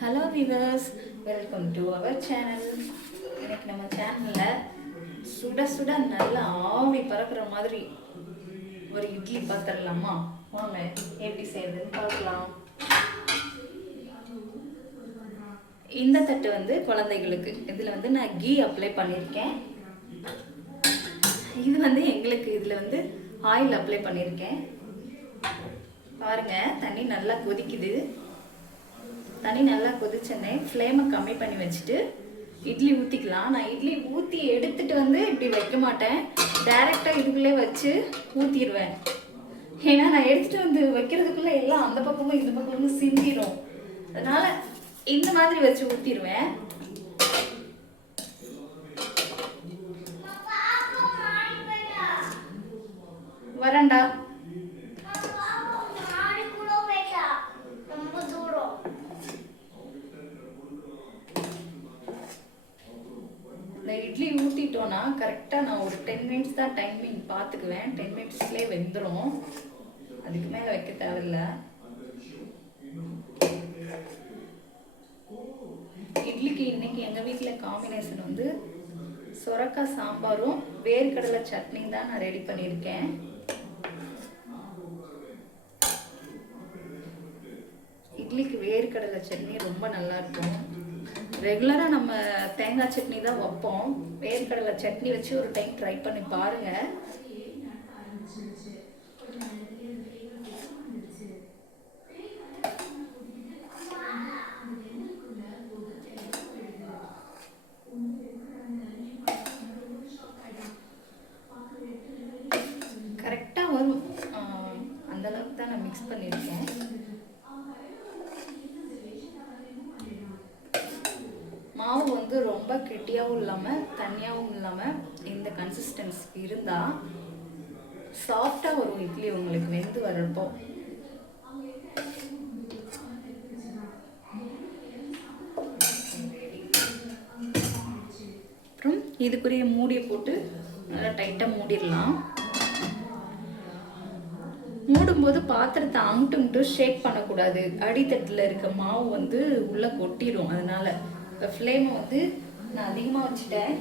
Hello viewers, welcome to our channel. இன்னைக்கு நம்ம சேனலில் சுட சுட நல்லா ஆவி பறக்கிற மாதிரி ஒரு இட்லி பார்த்துடலாமா? வாங்க எப்படி செய்யறதுன்னு பார்க்கலாம். இந்த தட்டு வந்து குழந்தைகளுக்கு, இதில் வந்து நான் கீ அப்ளை பண்ணியிருக்கேன். இது வந்து எங்களுக்கு இதில் வந்து ஆயில் அப்ளை பண்ணியிருக்கேன். பாருங்க, தண்ணி நல்லா கொதிக்குது. தண்ணி நல்லா கொதிச்சோடனே ஃப்ளேமை கம்மி பண்ணி வச்சுட்டு இட்லி ஊற்றிக்கலாம். நான் இட்லி ஊற்றி எடுத்துகிட்டு வந்து இப்படி வைக்க மாட்டேன், டைரெக்டாக இதுக்குள்ளே வச்சு ஊற்றிடுவேன். ஏன்னா நான் எடுத்துகிட்டு வந்து வைக்கிறதுக்குள்ளே எல்லாம் அந்த பக்கமும் இந்த பக்கமும் சிந்திடும். அதனால் இந்த மாதிரி வச்சு ஊற்றிடுவேன். வரண்டா இந்த இட்லி ஊற்றிட்டோன்னா கரெக்டாக நான் ஒரு 10 மினிட்ஸ் தான் டைமிங் பார்த்துக்குவேன். 10 மினிட்ஸ்லேயே வெந்துடும், அதுக்கு மேலே வைக்க தேவையில்லை. இட்லிக்கு இன்னைக்கு எங்கள் வீட்டில் காம்பினேஷன் வந்து சொரக்காய் சாம்பாரும் வேர்க்கடலை சட்னியும் தான் நான் ரெடி பண்ணியிருக்கேன். இட்லிக்கு வேர்க்கடலை சட்னி ரொம்ப நல்லாயிருக்கும். ரெகுலராக நம்ம தேங்காய் சட்னி தான் வைப்போம். வேர்க்கடலை சட்னி வச்சு ஒரு டைம் ட்ரை பண்ணி பாருங்கள். கரெக்டாக வரும், அந்தளவுக்கு தான் நான் மிக்ஸ் பண்ணியிருக்கேன். மாவு வந்து ரொம்ப கெட்டியாகவும் இல்லாமல் தண்ணியாகவும் இல்லாமல் இந்த கன்சிஸ்டன்சி இருந்தால் சாஃப்டாக வரும் இட்லி உங்களுக்கு வெந்து வரப்போ. அப்புறம் இதுக்குரிய மூடியை போட்டு நல்லா டைட்டாக மூடிடலாம். மூடும்போது பாத்திரத்தை அங்கிட்டு ஷேக் பண்ணக்கூடாது, அடித்தட்டில் இருக்க மாவு வந்து உள்ளே கொட்டிடும். அதனால் இப்போ ஃப்ளேமை வந்து நான் அதிகமாக வச்சுட்டேன்.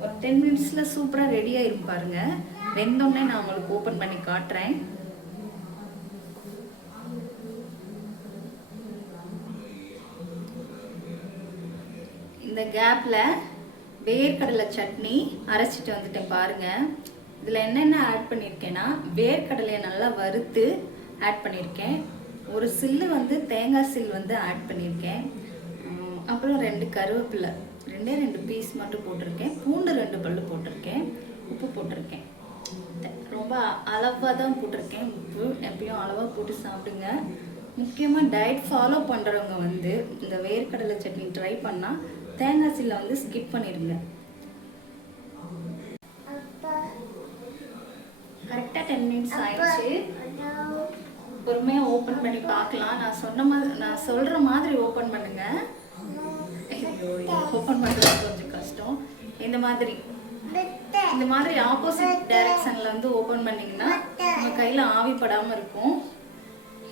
ஒரு 10 மினிட்ஸில் சூப்பராக ரெடியாக இருக்கும் பாருங்கள். வெந்தோடனே நான் உங்களுக்கு ஓப்பன் பண்ணி காட்டுறேன். இந்த கேப்பில் வேர்க்கடலை சட்னி அரைச்சிட்டு வந்துட்டேன் பாருங்கள். இதில் என்னென்ன ஆட் பண்ணியிருக்கேன்னா, வேர்க்கடலையை நல்லா வறுத்து ஆட் பண்ணியிருக்கேன். ஒரு சில்லு வந்து தேங்காய் சில் வந்து ஆட் பண்ணியிருக்கேன். அப்புறம் 2 கருவேப்பிலை, 2 பீஸ் மட்டும் போட்டிருக்கேன். பூண்டு 2 பல்லு போட்டிருக்கேன். உப்பு போட்டிருக்கேன். ரொம்ப அளவாக தான் போட்டிருக்கேன். உப்பு எப்பயும் அளவாக போட்டு சாப்பிடுங்க. முக்கியமாக டயட் ஃபாலோ பண்ணுறவங்க வந்து இந்த வேர்க்கடலை சட்னி ட்ரை பண்ணால் தேங்காய் சில்லை வந்து ஸ்கிப் பண்ணிடுங்க. கரெக்டாக 10 மினிட்ஸ் ஆயிடுச்சு. பொறுமையாக ஓப்பன் பண்ணி பார்க்கலாம். நான் சொல்கிற மாதிரி ஓப்பன் பண்ணுங்கள். ஓப்பன் பண்ணுறது கொஞ்சம் கஷ்டம். இந்த மாதிரி ஆப்போசிட் டைரக்ஷனில் வந்து ஓப்பன் பண்ணிங்கன்னா நம்ம கையில் ஆவிப்படாமல் இருக்கும்.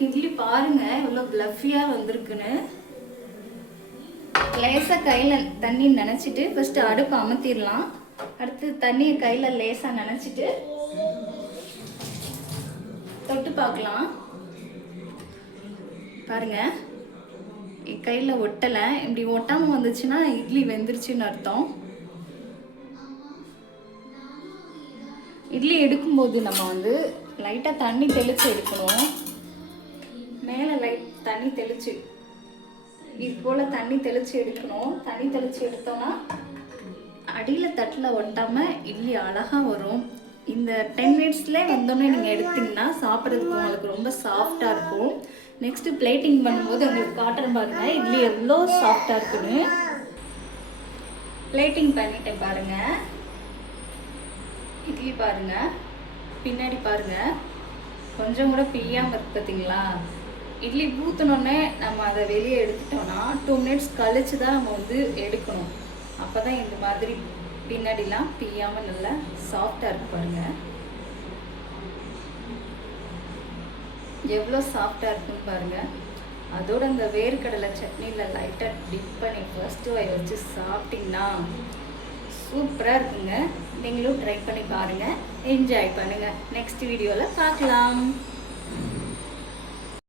இட்லி பாருங்கள் எவ்வளோ ப்ளஃபியாக வந்திருக்குன்னு. லேசாக கையில் தண்ணி நினச்சிட்டு ஃபஸ்ட்டு அடுப்பு அமர்த்திடலாம். அடுத்து தண்ணியை கையில் லேசாக நினச்சிட்டு தொட்டு பார்க்கலாம். பாருங்கள், கையில் ஒட்டலை. இப்படி ஒட்டாமல் வந்துச்சுன்னா இட்லி வெந்துருச்சுன்னு அர்த்தம். இட்லி எடுக்கும்போது நம்ம வந்து லைட்டாக தண்ணி தெளித்து எடுக்கணும். மேலே தண்ணி தெளித்து இது போல் தண்ணி தெளித்து எடுக்கணும். தண்ணி தெளித்து எடுத்தோன்னா அடியில் தட்டில் ஒட்டாமல் இட்லி அழகாக வரும். இந்த 10 மினிட்ஸ்லேயே வந்தோடனே நீங்கள் எடுத்திங்கன்னா சாப்பிட்றதுக்கு உங்களுக்கு ரொம்ப சாஃப்டாக இருக்கும். நெக்ஸ்ட்டு பிளேட்டிங் பண்ணும்போது உங்களுக்கு காட்டுறேன் பாருங்கள் இட்லி எவ்வளோ சாஃப்டாக இருக்குன்னு. பிளேட்டிங் பண்ணிட்டேன் பாருங்கள். இட்லி பாருங்கள், பின்னாடி பாருங்கள் கொஞ்சம் கூட பிய்யாமல் இருக்கு பார்த்தீங்களா? இட்லி ஊற்றினோடனே நம்ம அதை வெளியே எடுத்துட்டோன்னா 2 மினிட்ஸ் கழித்து தான் நம்ம வந்து எடுக்கணும். அப்போ தான் இந்த மாதிரி பின்னாடிலாம் பிய்யாமல் நல்லா சாஃப்டாக இருக்கு பாருங்கள். எவ்வளோ சாஃப்டாக இருக்குன்னு பாருங்கள். அதோட அந்த வேர்க்கடலை சட்னியில் லைட்டாக டிப் பண்ணி ஃபர்ஸ்ட்டு வாய் வச்சு சாப்பிட்டிங்கன்னா சூப்பராக இருக்குங்க. நீங்களும் ட்ரை பண்ணி பாருங்கள், என்ஜாய் பண்ணுங்கள். நெக்ஸ்ட் வீடியோவில் பார்க்கலாம்.